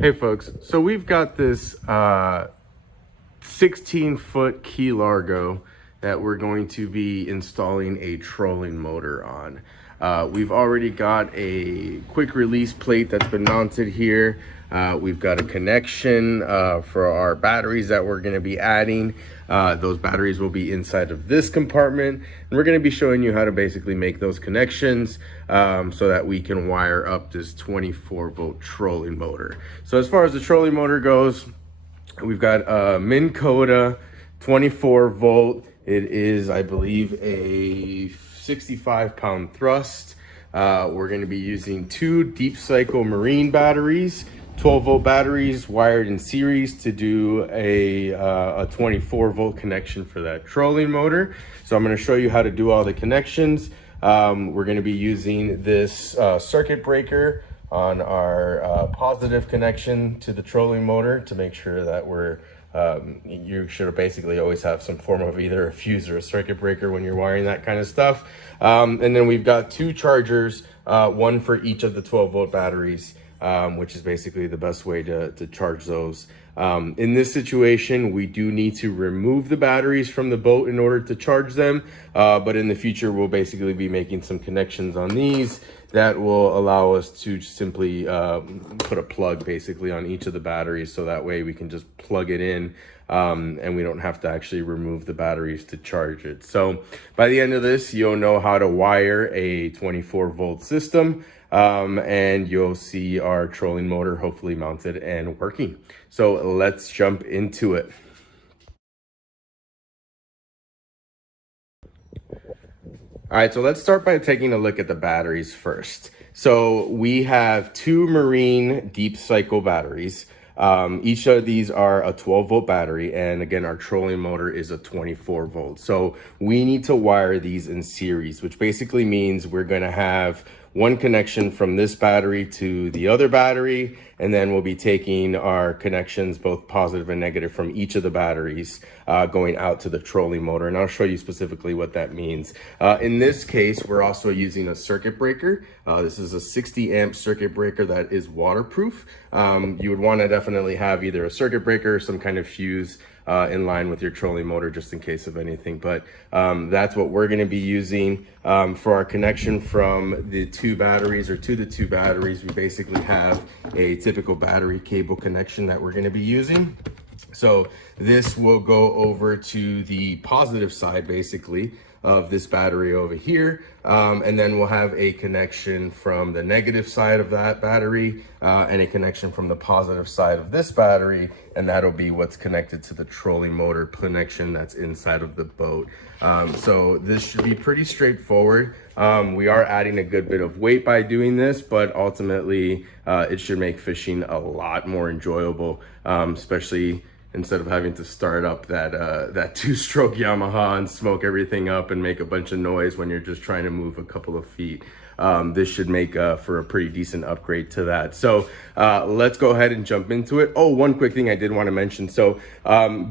Hey folks, so we've got this 16-foot Key Largo that we're going to be installing a trolling motor on. We've already got a quick release plate that's been mounted here. We've got a connection for our batteries that we're going to be adding. Those batteries will be inside of this compartment, and we're going to be showing you how to basically make those connections so that we can wire up this 24-volt trolling motor. So as far as the trolling motor goes, we've got a Minn Kota 24-volt. It is, I believe, a 65-pound thrust. We're going to be using two deep cycle marine batteries, 12-volt batteries wired in series to do a 24-volt connection for that trolling motor. So I'm going to show you how to do all the connections. We're going to be using this circuit breaker on our positive connection to the trolling motor to make sure that you should basically always have some form of either a fuse or a circuit breaker when you're wiring that kind of stuff. And then we've got two chargers, one for each of the 12-volt batteries, which is basically the best way to charge those. In this situation, we do need to remove the batteries from the boat in order to charge them. But in the future, we'll basically be making some connections on these that will allow us to simply put a plug basically on each of the batteries. So that way we can just plug it in and we don't have to actually remove the batteries to charge it. So by the end of this, you'll know how to wire a 24-volt system. And you'll see our trolling motor hopefully mounted and working. So let's jump into it. All right, so let's start by taking a look at the batteries first. So we have two marine deep cycle batteries. Each of these are a 12-volt battery, and again, our trolling motor is a 24-volt. So we need to wire these in series, which basically means we're going to have one connection from this battery to the other battery, and then we'll be taking our connections, both positive and negative, from each of the batteries going out to the trolling motor. And I'll show you specifically what that means. In this case, we're also using a circuit breaker. This is a 60 amp circuit breaker that is waterproof. You would want to definitely have either a circuit breaker or some kind of fuse in line with your trolling motor just in case of anything. But that's what we're going to be using for our connection from the two batteries, or to the two batteries. We basically have a typical battery cable connection that we're going to be using. So this will go over to the positive side basically of this battery over here, and then we'll have a connection from the negative side of that battery and a connection from the positive side of this battery, and that'll be what's connected to the trolling motor connection that's inside of the boat. So this should be pretty straightforward. We are adding a good bit of weight by doing this, but ultimately it should make fishing a lot more enjoyable, especially instead of having to start up that two-stroke Yamaha and smoke everything up and make a bunch of noise when you're just trying to move a couple of feet. This should make for a pretty decent upgrade to that. So let's go ahead and jump into it. Oh, one quick thing I did want to mention. So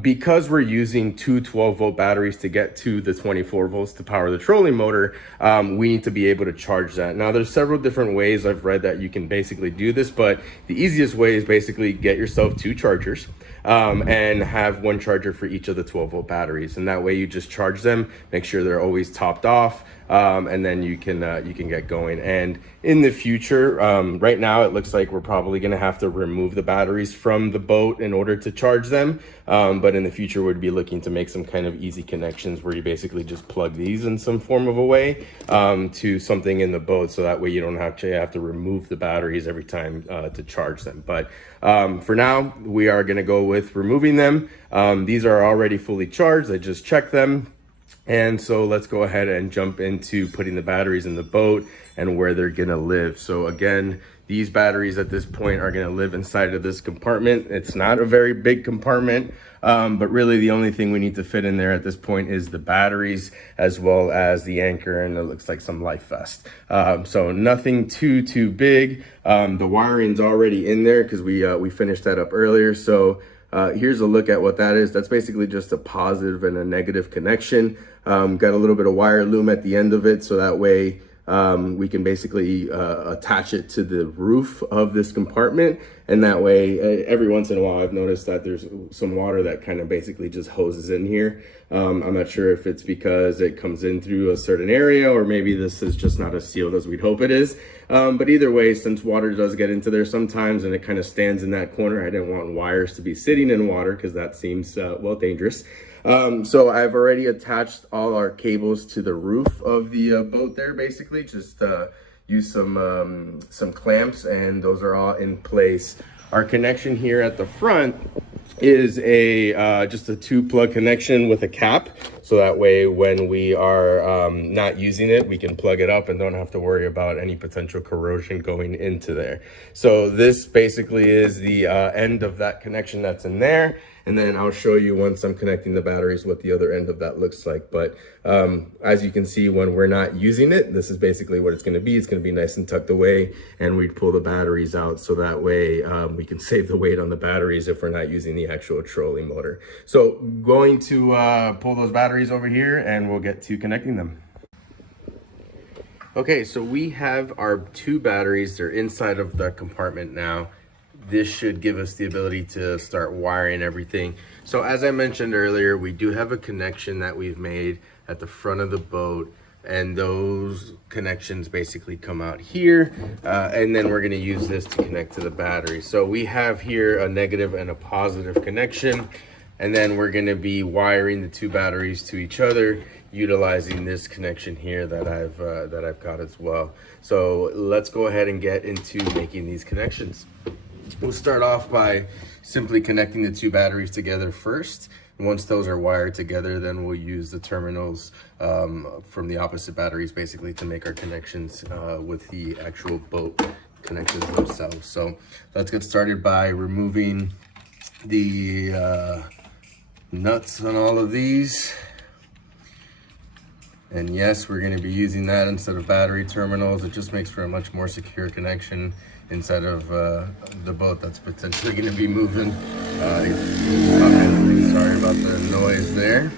because we're using two 12-volt batteries to get to the 24 volts to power the trolling motor, we need to be able to charge that. Now, there's several different ways I've read that you can basically do this, but the easiest way is basically get yourself two chargers. And have one charger for each of the 12-volt batteries, and that way you just charge them, make sure they're always topped off, and then you can get going. And in the future, right now it looks like we're probably going to have to remove the batteries from the boat in order to charge them, but in the future we'd be looking to make some kind of easy connections where you basically just plug these in some form of a way to something in the boat, so that way you don't actually have to remove the batteries every time to charge them. But for now, we are going to go with removing them. These are already fully charged. I just checked them. And so let's go ahead and jump into putting the batteries in the boat and where they're going to live. So again, these batteries at this point are going to live inside of this compartment. It's not a very big compartment, but really the only thing we need to fit in there at this point is the batteries, as well as the anchor, and it looks like some life vest. So nothing too big. The wiring's already in there because we finished that up earlier. So here's a look at what that is. That's basically just a positive and a negative connection. Got a little bit of wire loom at the end of it, so that way we can basically attach it to the roof of this compartment, And that way, every once in a while, I've noticed that there's some water that kind of basically just hoses in here. I'm not sure if it's because it comes in through a certain area, or maybe this is just not as sealed as we'd hope it is. But either way, since water does get into there sometimes and it kind of stands in that corner, I didn't want wires to be sitting in water because that seems, well, dangerous. So I've already attached all our cables to the roof of the boat there, basically. Just use some clamps, and those are all in place. Our connection here at the front is a just a 2-plug connection with a cap, so that way when we are not using it, we can plug it up and don't have to worry about any potential corrosion going into there. So this basically is the end of that connection that's in there, and then I'll show you once I'm connecting the batteries what the other end of that looks like. But as you can see, when we're not using it, this is basically what it's going to be. It's going to be nice and tucked away, and we'd pull the batteries out so that way we can save the weight on the batteries if we're not using the actual trolling motor. So going to pull those batteries over here, and we'll get to connecting them. Okay, so we have our 2 batteries. They're inside of the compartment now. This should give us the ability to start wiring everything. So as I mentioned earlier, we do have a connection that we've made at the front of the boat, and those connections basically come out here, and then we're going to use this to connect to the battery. So we have here a negative and a positive connection, and then we're going to be wiring the 2 batteries to each other utilizing this connection here that I've got as well. So let's go ahead and get into making these connections. We'll start off by simply connecting the 2 batteries together first. Once those are wired together, then we'll use the terminals from the opposite batteries basically to make our connections with the actual boat connections themselves. So let's get started by removing the nuts on all of these. And yes, we're going to be using that instead of battery terminals. It just makes for a much more secure connection inside of the boat that's potentially going to be moving. Sorry about the noise there.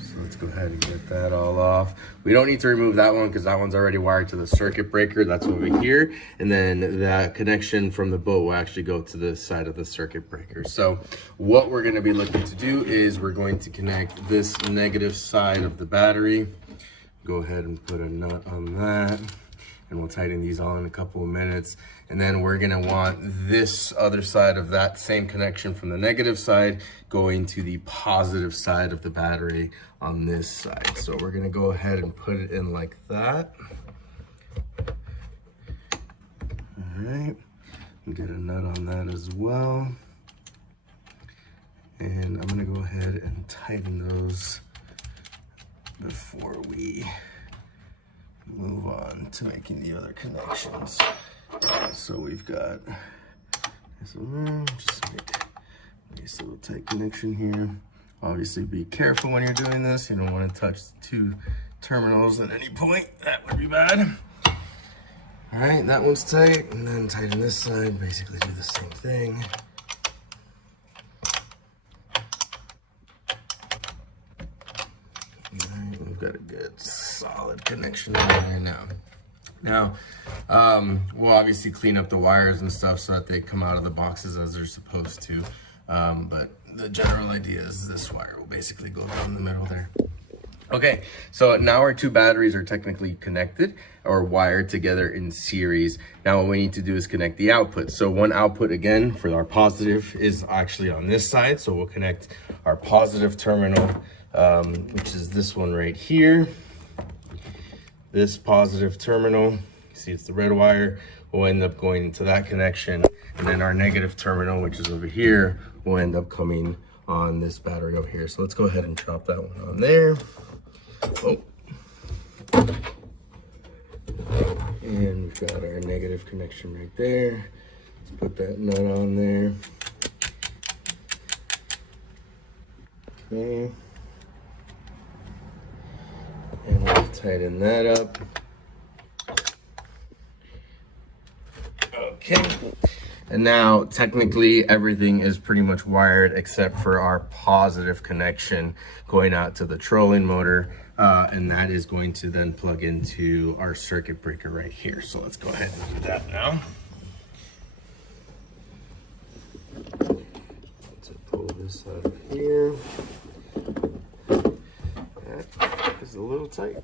So let's go ahead and get that all off. We don't need to remove that one because that one's already wired to the circuit breaker. That's over here. And then that connection from the boat will actually go to the side of the circuit breaker. So what we're going to be looking to do is we're going to connect this negative side of the battery. Go ahead and put a nut on that, and we'll tighten these all in a couple of minutes. And then we're gonna want this other side of that same connection from the negative side going to the positive side of the battery on this side. So we're gonna go ahead and put it in like that. All right, and get a nut on that as well. And I'm gonna go ahead and tighten those before we move on to making the other connections. So we've got this one, just make a nice little tight connection here. Obviously be careful when you're doing this. You don't want to touch the 2 terminals at any point. That would be bad. All right, that one's tight, and then tighten this side, basically do the same thing. We've got a good solid connection in there now. Now, we'll obviously clean up the wires and stuff so that they come out of the boxes as they're supposed to. But the general idea is this wire will basically go down the middle there. Okay, so now our 2 batteries are technically connected or wired together in series. Now what we need to do is connect the output. So one output again for our positive is actually on this side. So we'll connect our positive terminal, which is this one right here. This positive terminal, you see it's the red wire, will end up going into that connection. And then our negative terminal, which is over here, will end up coming on this battery over here. So let's go ahead and drop that one on there. Oh. And we've got our negative connection right there. Let's put that nut on there. Okay. And we'll tighten that up. Okay. And now technically everything is pretty much wired except for our positive connection going out to the trolling motor. and that is going to then plug into our circuit breaker right here. So let's go ahead and do that now. To pull this out of here. That is a little tight.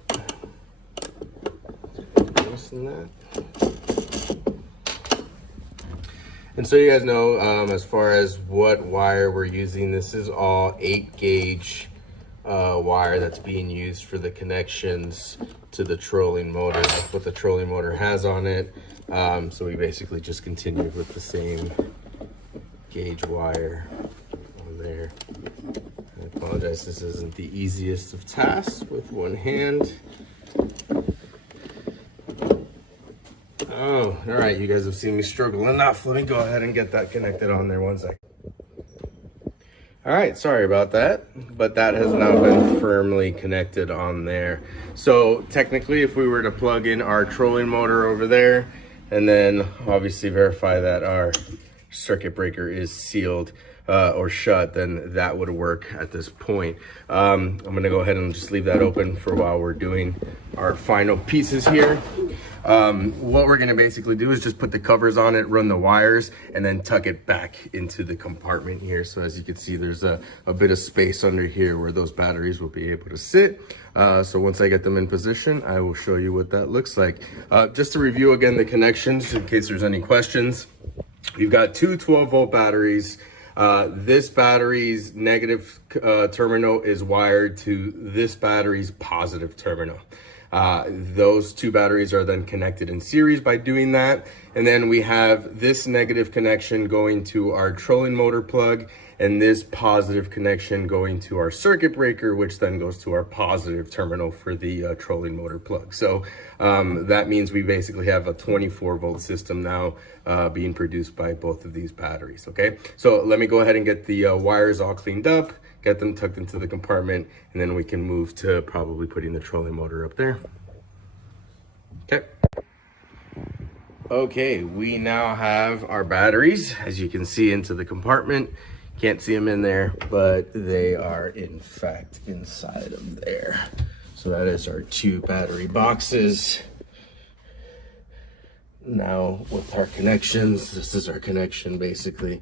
Loosen that. And so you guys know, as far as what wire we're using, this is all 8-gauge wire that's being used for the connections to the trolling motor. That's what the trolling motor has on it. So we basically just continued with the same gauge wire on there. I apologize, this isn't the easiest of tasks with one hand. Oh, all right, you guys have seen me struggle enough. Let me go ahead and get that connected on there 1 second. All right, sorry about that, but that has now been firmly connected on there. So technically, if we were to plug in our trolling motor over there, and then obviously verify that our circuit breaker is sealed or shut, then that would work at this point. I'm gonna go ahead and just leave that open for while we're doing our final pieces here. What we're gonna basically do is just put the covers on it, run the wires, and then tuck it back into the compartment here. So as you can see, there's a bit of space under here where those batteries will be able to sit. So once I get them in position, I will show you what that looks like. Just to review again the connections, in case there's any questions. We've got two 12-volt batteries. This battery's negative terminal is wired to this battery's positive terminal. Those two batteries are then connected in series by doing that. And then we have this negative connection going to our trolling motor plug, and this positive connection going to our circuit breaker, which then goes to our positive terminal for the trolling motor plug. So that means we basically have a 24-volt system now being produced by both of these batteries, okay? So let me go ahead and get the wires all cleaned up, get them tucked into the compartment, and then we can move to probably putting the trolling motor up there. Okay. Okay, we now have our batteries, as you can see, into the compartment. Can't see them in there, but they are in fact inside of there. So that is our two battery boxes. Now with our connections, this is our connection basically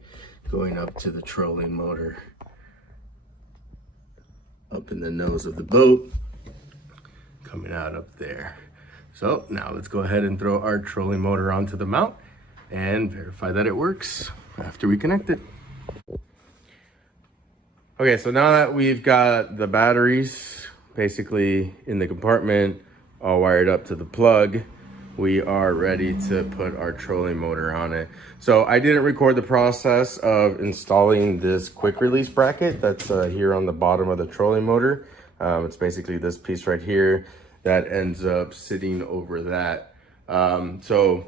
going up to the trolling motor, up in the nose of the boat, coming out up there. So now let's go ahead and throw our trolling motor onto the mount and verify that it works after we connect it. Okay, so now that we've got the batteries basically in the compartment, all wired up to the plug, we are ready to put our trolling motor on it. So I didn't record the process of installing this quick release bracket that's here on the bottom of the trolling motor. It's basically this piece right here that ends up sitting over that. So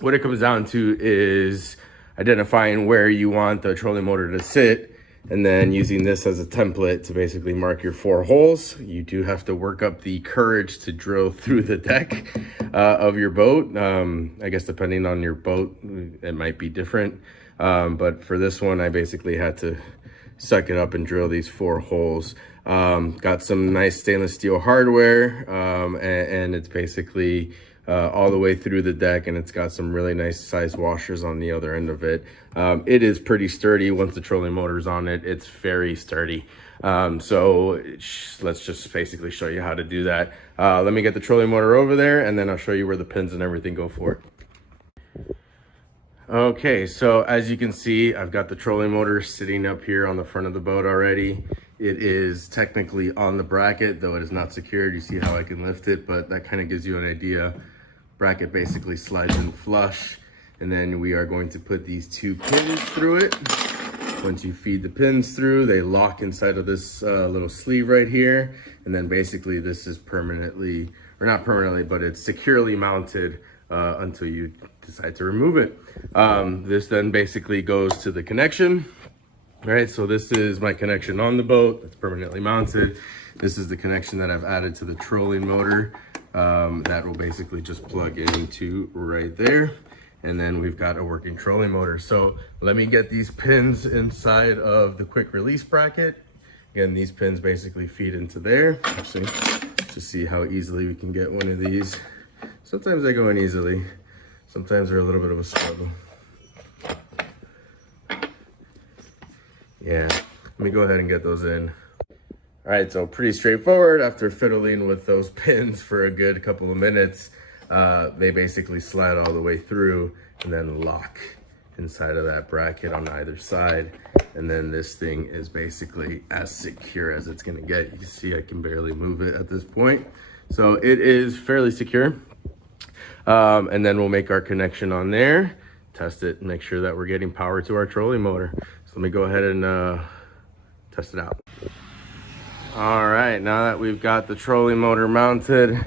what it comes down to is identifying where you want the trolling motor to sit, and then using this as a template to basically mark your 4 holes. You do have to work up the courage to drill through the deck of your boat. I guess depending on your boat, it might be different. But for this one, I basically had to suck it up and drill these 4 holes. Got some nice stainless steel hardware, and it's basically all the way through the deck, and it's got some really nice size washers on the other end of it. It is pretty sturdy. Once the trolling motor's on it, it's very sturdy. So let's just basically show you how to do that. Let me get the trolling motor over there, and then I'll show you where the pins and everything go for it. Okay, so as you can see, I've got the trolling motor sitting up here on the front of the boat already. It is technically on the bracket, though it is not secured. You see how I can lift it, but that kind of gives you an idea. Bracket basically slides in flush, and then we are going to put these 2 pins through it. Once you feed the pins through, they lock inside of this little sleeve right here, and then basically this is permanently, or not permanently, but it's securely mounted until you decide to remove it. This then basically goes to the connection. All right, so this is my connection on the boat. It's permanently mounted. This is the connection that I've added to the trolling motor. That will basically just plug into right there. And then we've got a working trolling motor. So let me get these pins inside of the quick release bracket. Again, these pins basically feed into there. Actually, Just see how easily we can get one of these. Sometimes they go in easily. Sometimes they're a little bit of a struggle. Yeah, let me go ahead and get those in. All right, so pretty straightforward. After fiddling with those pins for a good couple of minutes, they basically slide all the way through and then lock inside of that bracket on either side. And then this thing is basically as secure as it's gonna get. You can see I can barely move it at this point. So it is fairly secure. And then we'll make our connection on there, test it, and make sure that we're getting power to our trolling motor. So let me go ahead and test it out. All right, now that we've got the trolling motor mounted,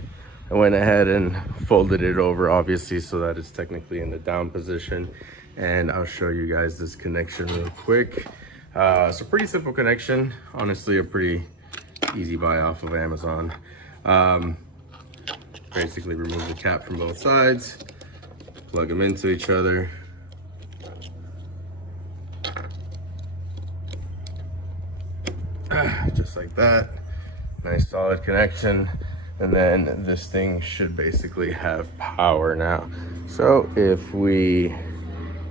I went ahead and folded it over, obviously, so that it's technically in the down position. And I'll show you guys this connection real quick. So pretty simple connection. Honestly, a pretty easy buy off of Amazon. Basically remove the cap from both sides, plug them into each other. Just like that. Nice solid connection. And then this thing should basically have power now. So if we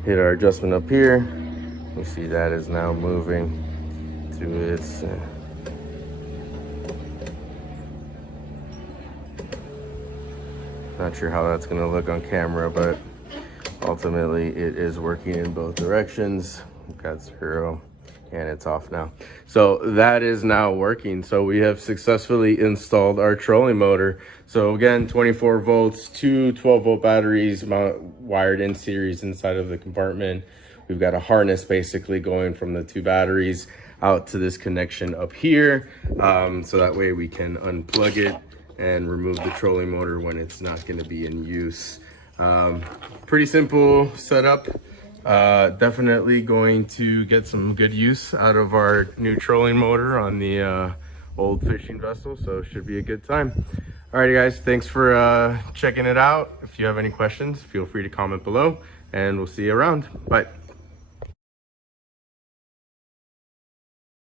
hit our adjustment up here, we see that is now moving to its not sure how that's going to look on camera, but ultimately it is working in both directions. We've got 0 and it's off now. So that is now working. So we have successfully installed our trolling motor. So again, 24 volts, two 12-volt batteries wired in series inside of the compartment. We've got a harness basically going from the two batteries out to this connection up here. So that way we can unplug it and remove the trolling motor when it's not going to be in use. Pretty simple setup. Definitely going to get some good use out of our new trolling motor on the old fishing vessel, so it should be a good time. Alrighty guys, thanks for checking it out. If you have any questions, feel free to comment below, and we'll see you around. Bye.